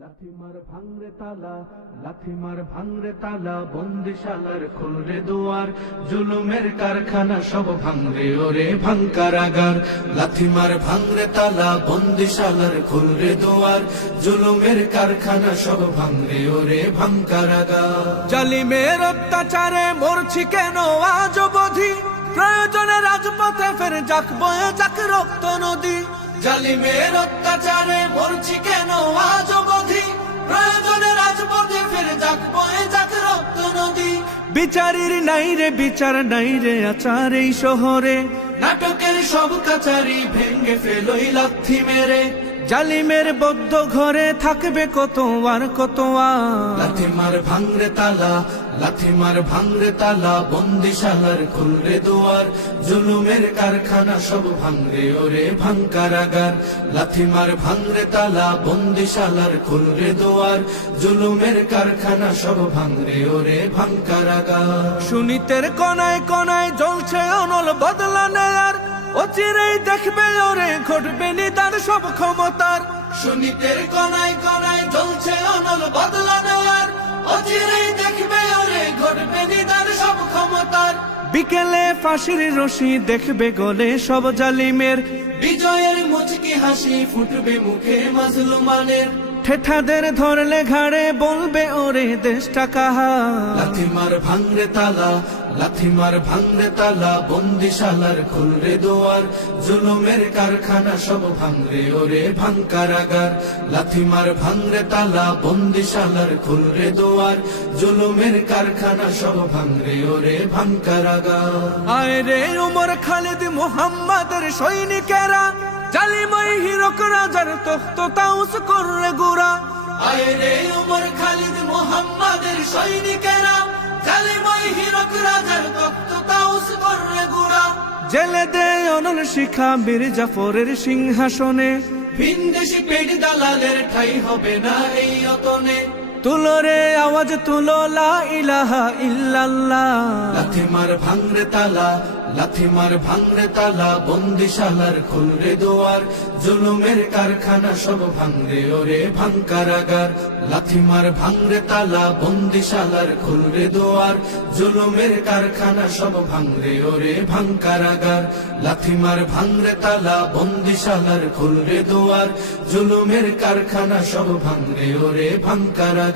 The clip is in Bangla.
লাথিমার ভাঙরে তালা, লাথিমার ভাঙরে তালা, বন্দিশালার খুলরে দুয়ার, জুলুমের কারখানা সব ভাঙরে ওরে ভাঙকারাগার। লাথিমার ভাঙরে তালা, বন্দিশালার খুলরে দুয়ার, জুলুমের কারখানা সব ভাঙরে ওরে ভাঙকারাগার। জালিমের অত্যাচারে মরছি কেন আজ অবধি, প্রয়োজনে রাজপথে ফের যাক বয়ে যাক রক্ত নদী। জালিমের অত্যাচারে মরছি কেন আজ অবধি, প্রয়োজনে রাজপথে ফের যাক বয়ে যাক রক্ত নদী। বিচারের নাই রে বিচার নাই রে আচার এই শহরে, নাটকের সব কাচারি ভেঙ্গে ফেলোই লাথি মেরে। জালিমের বদ্ধ ঘরে থাকবে কত আর কত আর। লাথিমার ভাঙরে তালা, লাথিমার ভাঙরে তালা, বন্দিশালার খুলরে দুয়ার, জুলুমের কারখানা সব ভাঙরে ওরে ভাঙকারাগার। লাথিমার ভাঙরে তালা, বন্দিশালার খুলরে দুয়ার, জুলুমের কারখানা সব ভাঙরে ওরে ভাঙকারাগার। সুনীতের কনায় কনায় জ্বলছে অনল বদলা নেয়ার, অচিরেই দেখবে ওরে ঘটবে নিদান সব ক্ষমতার। সুনীতের কনায় কনায় জ্বলছে অনল বদলা নেওয়ার, অচিরেই দেখবে ওরে ঘটবে নিদান সব ক্ষমতার। বিকেলে ফাঁসির রশি দেখবে গলে সব জালিমের, বিজয়ের মুচকি হাসি ফুটবে মুখে মাজলুমানের। ঠেঠাদের ধরলে ঘাড়ে বলবে ওরে দেশটা কাহা। লাথিমার ভাঙরে তালা, লাথিমার ভাঙরে তালা, বন্দিশালার খুলরে দুয়ার, জুলুমের কারখানা সব ভাঙরে ওরে ভাঙকারাগার। লাথিমার ভাঙরে তালা, বন্দিশালার খুলরে দুয়ার, জুলুমের কারখানা সব ভাঙরে ওরে ভাঙকারাগার। আয় রে উমর খালিদ মুহাম্মাদের সৈনিকেরা, জালিমাই হিরক রাজার তখ্ত তাউস কররে গুরা। আয় রে উমর খালিদ মুহাম্মাদের সৈনিকেরা, জালিমাই হিরক রাজার তখ্ত তাউস কররে গুরা। জেলে দে অনল শিখা বীর জাফরের সিংহাসনে, ভিনদেশি পেট দালালের ঠাই হবে না এই অতনে। তুলো রে আওয়াজ তুলো লা ইলাহা ইল্লাল্লাহ। লাথিমার ভাঙরে তালা, লাথিমার ভাঙরে তালা, বন্দিশালার খুলরে দুয়ার, জুলুমের কারখানা সব ভাঙরে ওরে ভাঙকারাগার। লাথিমার ভাঙরে তালা, বন্দিশালার খুলরে দুয়ার, জুলুমের কারখানা সব ভাঙরে ওরে ভাঙকারাগার। লাথিমার ভাঙরে তালা, বন্দিশালার খুলরে দুয়ার, জুলুমের কারখানা সব ভাঙরে ওরে ভাঙকারাগার।